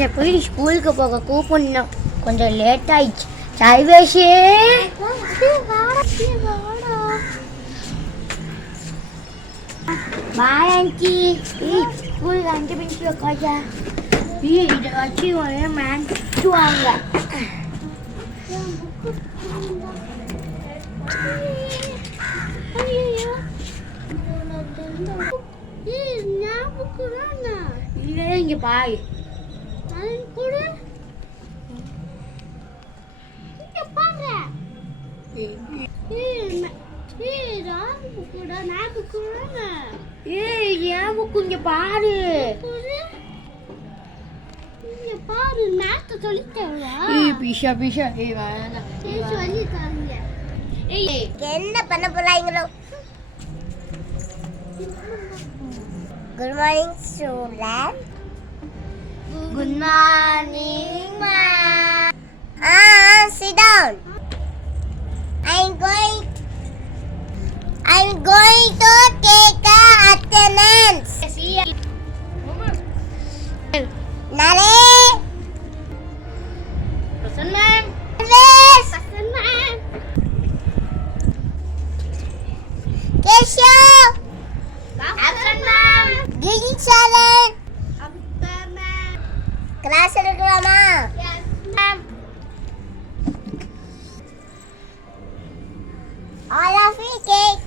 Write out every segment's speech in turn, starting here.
சைவேஷை போய் ஸ்கூலுக்கு போக கூப்பிடணும். கொஞ்சம் லேட் ஆயிடுச்சு. சைவேஷே பாய் ஆண்டி. ஸ்கூலுக்கு 5 நிமிஷம் உட்காச்சா. இதை வச்சு மேம் திட்டுவாங்க. இங்க பாய் ஏன் புக்கு இங்க பாரு. பாரு மேத்த சொல்லிட்டேன்ல. பிஷா பிஷா சொல்லிட்டாங்க. என்ன பண்ண போறாங்களோ. Good morning, student. Good morning, ma'am. Sit down. I'm going to take attendance. Nare. Present, ma'am. Yes. Present, ma'am. Kesha. Absent, ma'am. Green salad. Absent, ma'am. Class எடுக்கலாமா? Yes, ma'am. All of you take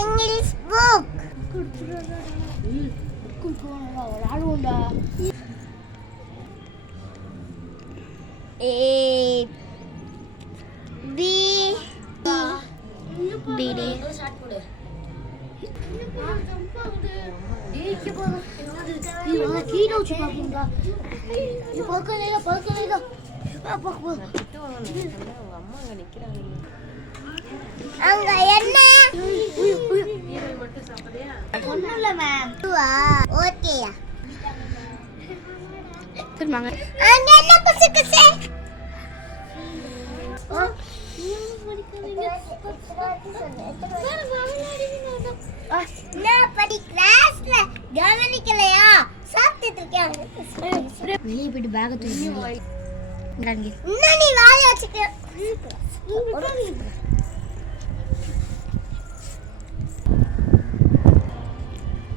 English book. A B D D. அங்க என்ன ஒண்ணும் இல்ல ma'am. ஓகேயா திரும்பங்க. அங்க என்ன குசு குசு. நான் படி கிளாஸ்ல கவனிக்கலையா? சாப்பிட்டு இருக்கேன். வெளியே போயிட்டு பேக் தூக்கி இன்னும் நீ வாயை வச்சுக்க.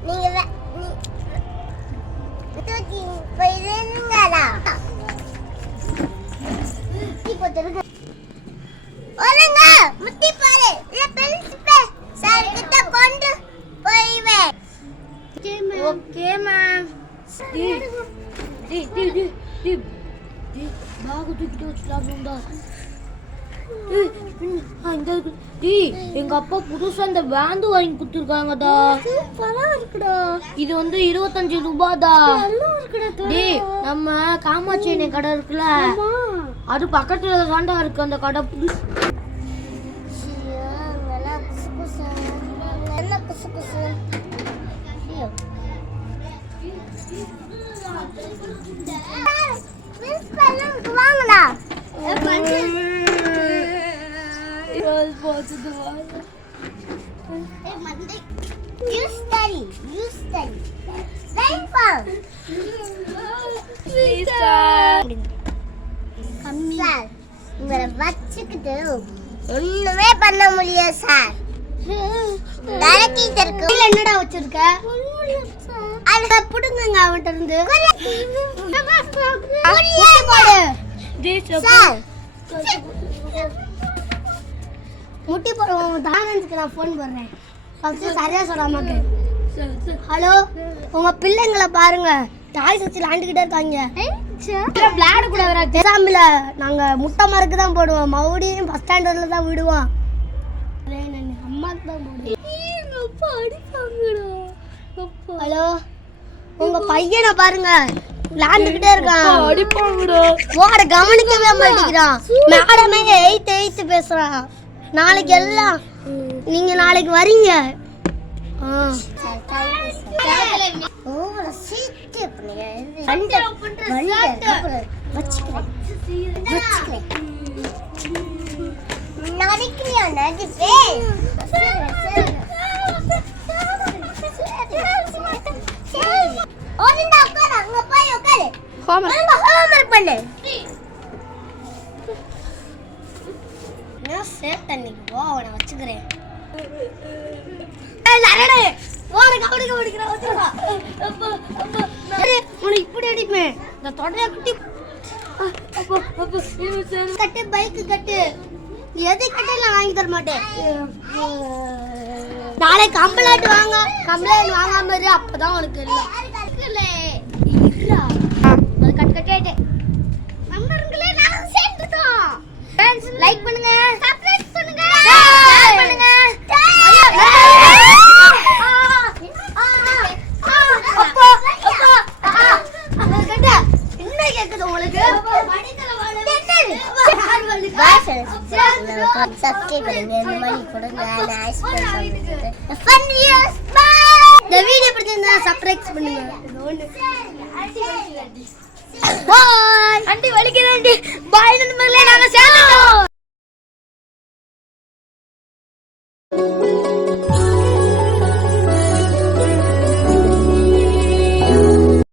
நீங்க தூக்கி போயிருங்களா? ஒழுங்க முட்டி பாரு. இல்ல பிரின்சிபல் சார் கிட்ட கொண்டு போய்வேன். Okay ma'am. பேக் தூக்கிட்டு வச்சுலாம்டா. எங்க அப்பா புதுசா இந்த பேண்ட் வாங்கி கொடுத்துருக்காங்கடா. இது வந்து 25 ரூபாய்டா. நம்ம காமாட்சி எண்ணெய் கடை இருக்குல்ல, அது பக்கத்துல தாண்டா இருக்கு அந்த கடை. வாங்கடா. You study. Very fun. Sir, உங்களை வச்சுக்கிட்டு ஒண்ணுமே பண்ண முடியாது சார். என்னடா வச்சிருக்க? அத புடுங்க அவன்கிட்ட இருந்து. முட்டி போடுவோம். தானஞ்சுக்கு நான் ஃபோன் பண்ணுறேன். ஃபஸ்ட்டு சரியா சொல்லாமாக்கு. ஹலோ, உங்க பிள்ளைங்களை பாருங்க, டாய்ஸ் வச்சு விளாண்டுக்கிட்டே இருக்காங்க. விளையாட கூட வர தேசாமில நாங்கள் முட்டை மரக்கு தான் போடுவோம். மறுபடியும் பஸ் ஸ்டாண்டர்டில் தான் விடுவோம். அம்மாக்கு தான் போடுவோம். ஹலோ, உங்க பையனை பாருங்க, விளையாண்டுக்கிட்டே இருக்கான். ஓட கவனிக்கவே மாட்டேங்கிறான். மேடமே 8 பேசுறான். நாளைக்கு எல்லாம் நீங்க நாளைக்கு வரீங்க. ஹோம்வொர்க் பண்ணு. நான் சேட் தண்ணி போ அவனை வச்சுக்கிறேன். உனக்கு இப்படி அடிப்பேன். இந்த தொடையை குட்டி கட்டு, பைக்கு கட்டு. எது கட்டல வாங்கி தர மாட்டேன். நாளை கம்ப்ளைண்ட் வாங்காம இரு, அப்பதான் உனக்கு லைக் பண்ணுங்க, சப்ஸ்கிரைப் பண்ணுங்க, ஷேர் பண்ணுங்க. என்ன கேக்குது உங்களுக்கு? சப்ஸ்கிரைப் பண்ணுங்க, இந்த மாதிரி கொடுங்க. இந்த வீடியோ பிடிச்சிருந்தா சப்ஸ்கிரைப் பண்ணுங்க. பாய். அண்டி வலிக்குது. பாய் நண்பர்களே, நாங்க